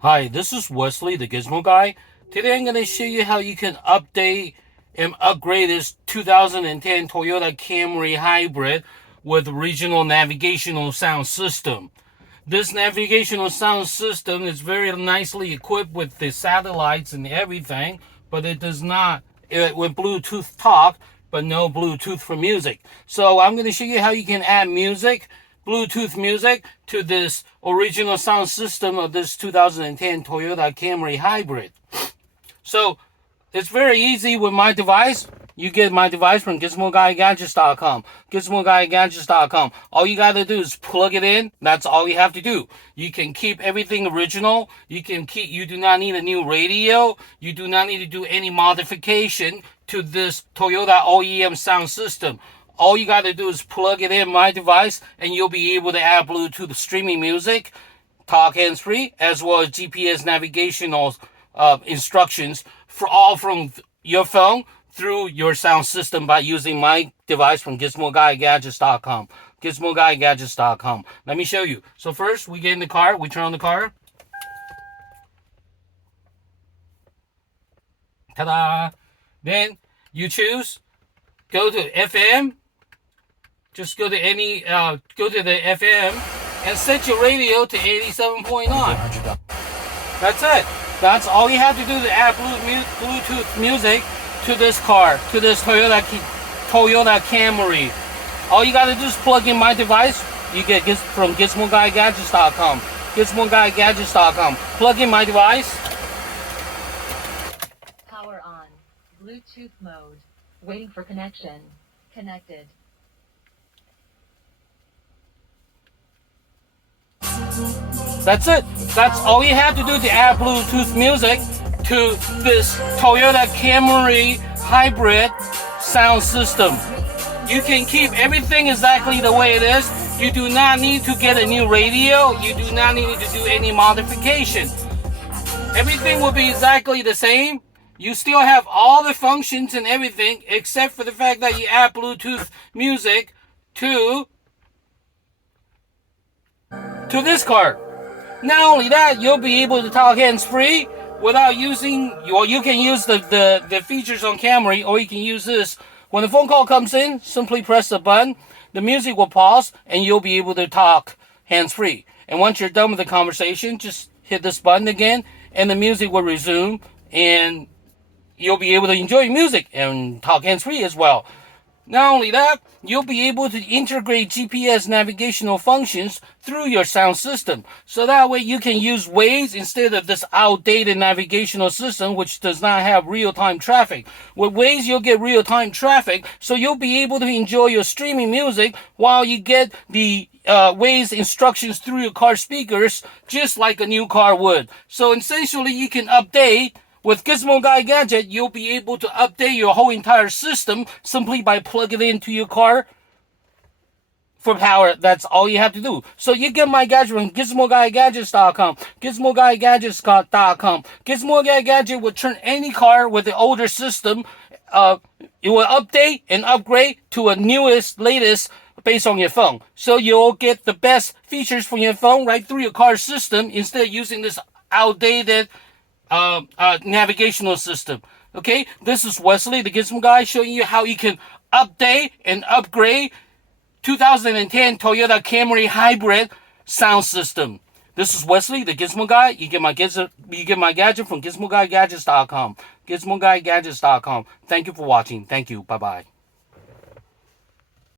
Hi, this is Wesley, the Gizmo Guy. Today I'm going to show you how you can update and upgrade this 2010 Toyota Camry Hybrid with regional navigational sound system. This navigational sound system is very nicely equipped with the satellites and everything, but it does not, with Bluetooth talk, but no Bluetooth for music. So I'm going to show you how you can add music, Bluetooth music, to this original sound system of this 2010 Toyota Camry Hybrid. So it's very easy with my device. You get my device from GizmoGuyGadgets.com. GizmoGuyGadgets.com. All you gotta do is plug it in. That's all you have to do. You can keep everything original. You do not need a new radio. You do not need to do any modification to this Toyota OEM sound system. All you gotta do is plug it in my device, and you'll be able to add Bluetooth streaming music, talk hands-free, as well as GPS navigational instructions for all from your phone through your sound system by using my device from GizmoGuyGadgets.com. GizmoGuyGadgets.com. Let me show you. So first, we get in the car. We turn on the car. Ta-da! Then you choose. Go to FM. Just go to the FM and set your radio to 87.9. That's it. That's all you have to do to add Bluetooth music to this car, to this Toyota Camry. All you gotta do is plug in my device. You get from GizmoGuyGadgets.com. GizmoGuyGadgets.com. Plug in my device. Power on. Bluetooth mode. Waiting for connection. Connected. That's it. That's all you have to do to add Bluetooth music to this Toyota Camry Hybrid sound system. You can keep everything exactly the way it is. You do not need to get a new radio. You do not need to do any modification. Everything will be exactly the same. You still have all the functions and everything, except for the fact that you add Bluetooth music to this car. Not only that, you'll be able to talk hands-free without using, or you can use the features on Camry, or you can use this. When the phone call comes in, simply press the button, the music will pause, and you'll be able to talk hands-free. And once you're done with the conversation, just hit this button again, and the music will resume, and you'll be able to enjoy music and talk hands-free as well. Not only that, you'll be able to integrate GPS navigational functions through your sound system. So that way you can use Waze instead of this outdated navigational system which does not have real-time traffic. With Waze, you'll get real-time traffic, so you'll be able to enjoy your streaming music while you get the Waze instructions through your car speakers, just like a new car would. So essentially, you can update. With Gizmo Guy Gadget, you'll be able to update your whole entire system simply by plugging it into your car for power. That's all you have to do. So you get my gadget from GizmoGuyGadgets.com. GizmoGuyGadgets.com. Gizmo Guy Gadget will turn any car with the older system. It will update and upgrade to a latest based on your phone. So you'll get the best features from your phone right through your car system instead of using this outdated navigational system. Okay, this is Wesley, the Gizmo Guy, showing you how you can update and upgrade 2010 Toyota Camry Hybrid sound system. This is Wesley, the Gizmo Guy. You get my gadget from GizmoGuyGadgets.com. GizmoGuyGadgets.com. Thank you for watching. Thank you. Bye bye.